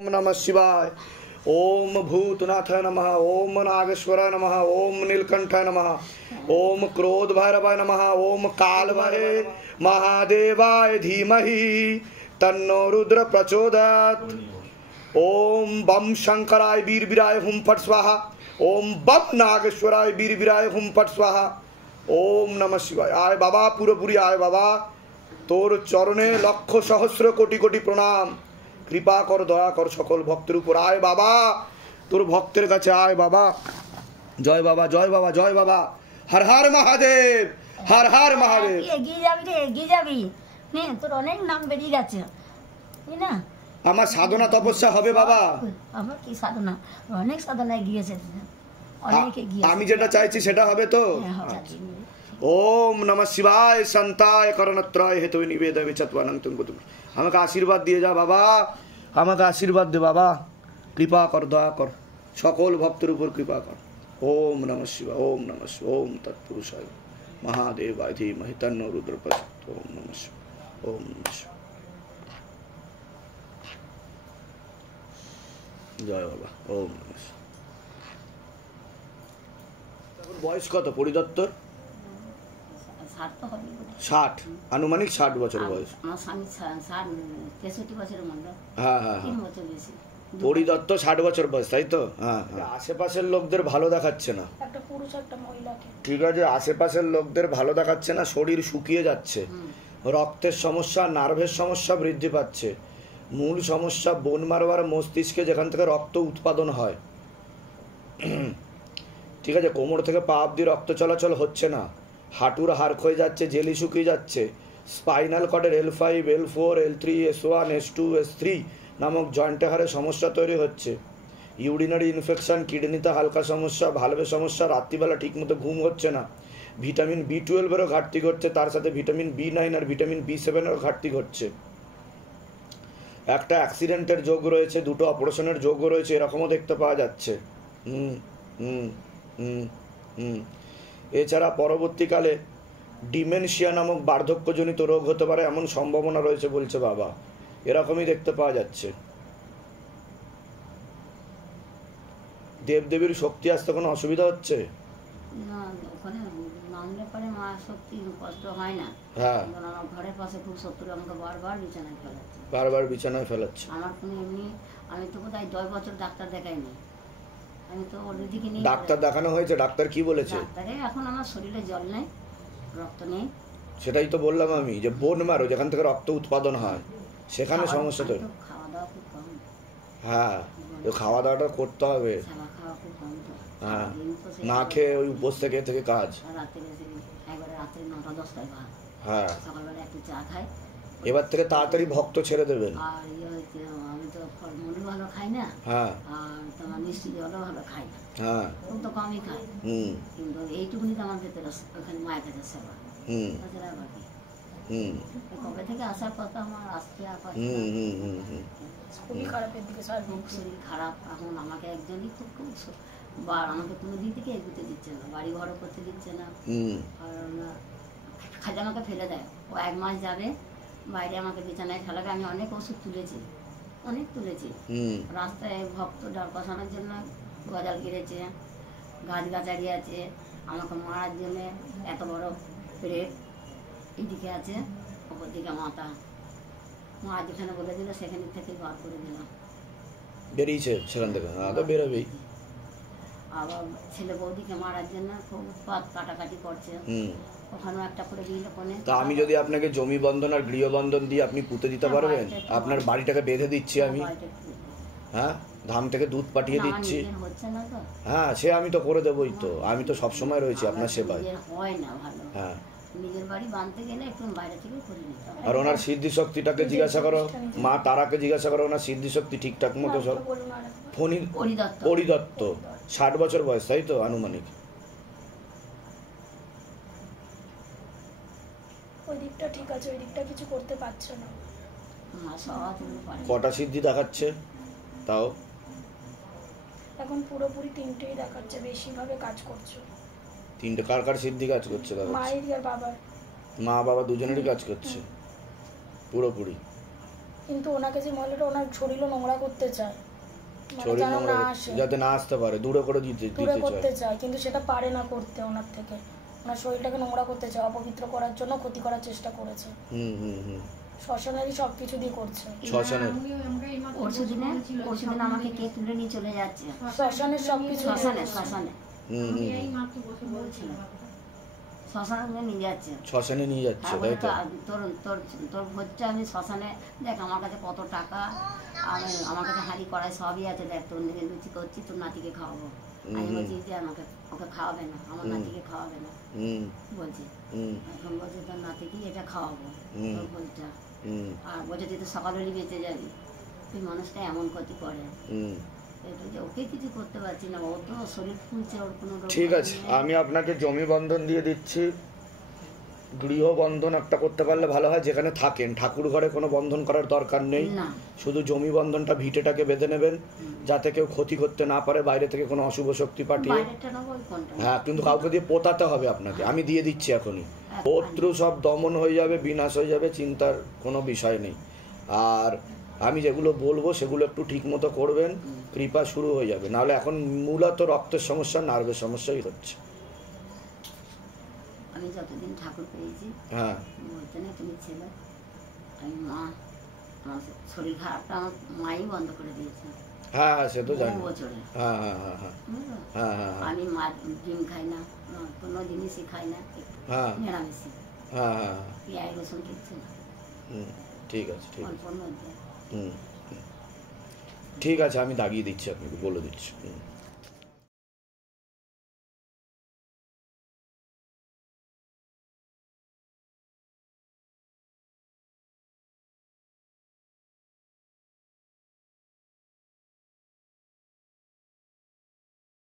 ओम नमः शिवाय। ओम भूतनाथ नमः। ओम नागेश्वराय नमः। ओम नीलकंठाय नमः। ओम क्रोध भैरवाय नमः। ओम काल भैरव महादेवाय धीमहि तन्नो रुद्र प्रचोदयात्। ओम बम शंकराय वीर वीराय हुम फट स्वाहा। ओम बम नागेश्वराय वीर वीराय हुम फट स्वाहा। ओम नमः शिवाय। आय बाबा पुरोपुरी आय बाबा, तोर चरणे लक्ष सहस्र कोटि कोटि प्रणाम। कृपा कर दया कर सकल भक्तर ऊपर। आय बाबा तोर भक्तेर काछे आय बाबा। जय बाबा जय बाबा जय बाबा। हर हर महादेव हर हर महादेव। এগিয়ে যাবি রে, এগিয়ে যাবি নে, তোর অনেক নাম বেরিয়ে গেছে তাই না? আমার সাধনা তপস্যা হবে বাবা। আমার কি সাধনা, অনেক সাধনায় গিয়েছে, অনেক এগিয়ে। আমি যেটা চাইছি সেটা হবে তো। ओम नमः शिवाय। संताय करणत्रय हेतु निवेदय चत्वानंतम बुद्धम। আমাকে আশীর্বাদ দিয়ে যা বাবা, আমাকে আশীর্বাদ দে বাবা। কৃপা কর দয়া কর, সকল ভক্তের উপর কৃপা কর। ओम नमः शिवाय। ओम नमः शिवाय। ओम तत्पुरुषाय महादेवाय धीमहि तन्नो रुद्र प्रचोदयात्। ओम नमः शिवाय। ओम नमः शिवाय। জয় বাবা। ওম নমঃ শিবায়। বয়স কত পরিদত্তর? 60 আনুমানিক 60 বছর বয়স। আমার স্বামী 63 বছরের মন্ডল। হ্যাঁ হ্যাঁ 3 বছর বেশি। পরিদত্ত 60 বছর বয়স তাই তো? হ্যাঁ হ্যাঁ। আশেপাশের লোকদের ভালো দেখাচ্ছে না, একটা পুরুষ একটা মহিলাকে। ঠিক আছে, আশেপাশের লোকদের ভালো দেখাচ্ছে না, শরীর শুকিয়ে যাচ্ছে, রক্তের সমস্যা, নার্ভের সমস্যা বৃদ্ধি পাচ্ছে। মূল সমস্যা বোন মারবার মস্তিষ্কে, যেখান থেকে রক্ত উৎপাদন হয়, ঠিক আছে, কোমর থেকে পা অব্দি রক্ত চলাচল হচ্ছে না, হাঁটুর হাড় ক্ষয়ে যাচ্ছে, জেলি শুকিয়ে যাচ্ছে, spinal কর্ডের L5 L4 L3 S1 S2 S3 নামক জয়েন্টে হাড়ে সমস্যা তৈরি হচ্ছে, ইউরিনারি ইনফেকশন, কিডনিতে হালকা সমস্যা, ভালভে সমস্যা, রাত্রিবেলা ঠিকমতো ঘুম হচ্ছে না, ভিটামিন B12 ঘাটতি ঘটছে, তার সাথে ভিটামিন B9 আর ভিটামিন B7 ঘাটতি ঘটছে, একটা অ্যাক্সিডেন্টের যোগ রয়েছে, দুটো অপারেশনের যোগ রয়েছে, এরকমও দেখতে পাওয়া যাচ্ছে। এছাড়া পরবর্তীকালে ডিমেনশিয়া নামক বার্ধক্যজনিত রোগ হতে পারে এমন সম্ভাবনা রয়েছে বলছে বাবা, এরকমই দেখতে পাওয়া যাচ্ছে। দেবদেবীর শক্তি আসতে কোনো অসুবিধা হচ্ছে না? ওখানে নামলে পরে মা শক্তি কষ্ট হয় না। হ্যাঁ, আমার ঘরের পাশে খুব শত্রু আমাকে বারবার বিছানায় ফেলাচ্ছে, বারবার বিছানায় ফেলাচ্ছে। আমার কোনো এমনি, আমি তো বোধহয় 10 বছর ডাক্তার দেখাইনি, আমি তো ওর দিকে নিয়ে। ডাক্তার দেখানো হয়েছে? ডাক্তার কি বলেছে? ডাক্তারে এখন আমার শরীরে জল নেই, রক্ত নেই। সেটাই তো বললাম আমি, যে বোন মারো যেখান থেকে রক্ত উৎপাদন হয় সেখানে সমস্যা তো। খাওয়া দাওয়া খুব কম। হ্যাঁ, তো খাওয়া দাওয়াটা করতে হবে। খাওয়া খুব কম তো। হ্যাঁ, না খেয়ে ওই উপোস থেকে কাজ। রাত্রে একবারে রাত্রে 9টা-10টায় ভাত। হ্যাঁ, সকালবেলা একটু চা খাই। এবার থেকে তাড়াতাড়ি ভক্ত ছেড়ে দেবেন। আর আমি তো ফলমূলও ভালো খাই না। হ্যাঁ, আর তোমার মিষ্টি জলও ভালো খাই না। হ্যাঁ, খুব তো কমই খাই। কিন্তু এইটুকুনি তো আমার ভেতরে ওখানে মায়ের কাছে সেবা। তাছাড়া আবার কি? কবে থেকে আসার কথা আমার, আসতে আবার শরীর খারাপের দিকে, খুব শরীর খারাপ। এখন আমাকে একজনই খুব আমাকে কোনো দিক থেকে এগোতে দিচ্ছে না, বাড়ি ঘরও করতে দিচ্ছে না। আর খালি আমাকে ফেলে দেয়। ও 1 মাস যাবে বাইরে, আমাকে বিছানায় ফেলাবে। আমি অনেক ওষুধ তুলেছি, অনেক তুলেছি। রাস্তায় ভক্ত ডাল কষানোর জন্য গজাল গিরেছে, গাছগাছালি আছে, আমাকে মারার জন্য এত বড় পেরেক এদিকে আছে, ওপর দিকে মাথা। মা যেখানে বলে দিল সেখান থেকে বার করে দিলাম, বেরিয়েছে সেখান থেকে। তো বেরোবেই। আবার ছেলে বৌদিকে মারার জন্য খুব উৎপাত, কাটাকাটি করছে। ওখানেও একটা করে দিল কোণে। তা আমি যদি আপনাকে জমি বন্ধন আর গৃহবন্ধন দিয়ে আপনি পুঁতে দিতে পারবেন? আপনার বাড়িটাকে বেঁধে দিচ্ছি আমি। হ্যাঁ, ধাম থেকে দুধ পাঠিয়ে দিচ্ছি। হ্যাঁ, সে আমি তো করে দেবই তো, আমি তো সবসময় রয়েছি আপনার সেবায়। হয় না ভালো। হ্যাঁ, নিজের বাড়ি বাঁধতে গেলে একটু বাইরে থেকে করে নিতে হবে। আর ওনার সিদ্ধি শক্তিটাকে জিজ্ঞাসা করো, মা তারাকে জিজ্ঞাসা করো, ওনার সিদ্ধি শক্তি ঠিকঠাক মতো সব। পরিদত্ত 60 বছর বয়স তাই তো আনুমানিক? ওই দিকটা ঠিক আছে, ওই দিকটা কিছু করতে পারছো না। কটা সিদ্ধি দেখাচ্ছে তাও? এখন পুরোপুরি 3টেই দেখাচ্ছে, বেশিভাবে কাজ করছো। 3টে? কার কার সিদ্ধি কাজ করছে? মায়ের আর বাবার। মা বাবা দুজনেরই কাজ করছে পুরোপুরি? কিন্তু ওনাকে যে মহিলাটা ওনার শরীরও নোংরা করতে চায়, মানে শরীর যেন নোংরা না আসে, যাতে না আসতে পারে, দূরে করে দিতে দূরে দিতে করতে চায়। চায়, কিন্তু সেটা পারে না করতে ওনার থেকে। ওনার শরীরটাকে নোংরা করতে চায়, অপবিত্র করার জন্য ক্ষতি করার চেষ্টা করেছে। শ্মশানেরই সব কিছু দিয়ে করছে। শ্মশানের পরশু দিনে আমাকে কে তুলে নিয়ে চলে যাচ্ছে শ্মশানের সব কিছু শ্মশানে শ্মশানে নিয়ে যাচ্ছে। শ্মশানে নিয়ে যাচ্ছে, হ্যাঁ, তাই বলে তো? তোর তোর তোর হচ্ছে আমি শ্মশানে, দেখ আমার কাছে কত টাকা, আমার কাছে হাঁড়ি কড়াই সবই আছে, দেখ তোর নিয়ে লুচি করছি, তোর নাতিকে খাওয়াবো। আমি বলছি যে ওকে খাওয়াবে না, আমার নাতিকে খাওয়াবে না বলছে। এখন বলছে তোর নাতিকে এটা খাওয়াবো তোর ভোজটা। আর বলছে তুই তো সকালেরই বেঁচে যাবি, তুই মানুষটা এমন ক্ষতি করে। এটা যে ওকে কিছু করতে পারছি না, ও তো শরীর ফুলছে, ওর কোনো রোগ ঠিক আছে, আমি আপনাকে জমি বন্ধন দিয়ে দিচ্ছি। গৃহবন্ধন একটা করতে পারলে ভালো হয়, যেখানে থাকেন ঠাকুর ঘরে কোনো বন্ধন করার দরকার নেই, না। শুধু জমি বন্ধনটা ভিটেটাকে বেঁধে নেবেন, যাতে কেউ ক্ষতি করতে না পারে বাইরে থেকে কোনো অশুভ শক্তি পাঠিয়ে। বাইরেরটা নেবো, ওই কোনটা? হ্যাঁ, কিন্তু কাউকে দিয়ে পোতাতে হবে আপনাকে, আমি দিয়ে দিচ্ছি এখনই। শত্রু সব দমন হয়ে যাবে, বিনাশ হয়ে যাবে, চিন্তার কোনো বিষয় নেই। আর আমি যেগুলো বলবো সেগুলো একটু ঠিক মতো করবেন, কৃপা শুরু হয়ে যাবে। নাহলে এখন মূলত রক্তের সমস্যা, নার্ভের সমস্যাই হচ্ছে। আমি যতদিন ঠাকুর পেয়েছি, হ্যাঁ, বলতে না তুমি ছেলে, আমি মা, আমার শরীর খারাপটা আমার মাই বন্ধ করে দিয়েছে হ্যাঁ, সে তো জানি। বহু বছরে। হ্যাঁ হ্যাঁ হ্যাঁ হ্যাঁ বুঝলো? হ্যাঁ হ্যাঁ আমি ডিম খাই না, কোনো জিনিসই খাই না, হ্যাঁ নিরামিষই, হ্যাঁ হ্যাঁ, পেঁয়াজ রসুন কিচ্ছু না, ঠিক আছে, ঠিক আছে, অল্পর মধ্যে। ঠিক আছে, আমি দাগিয়ে দিচ্ছি, আপনাকে বলে দিচ্ছি।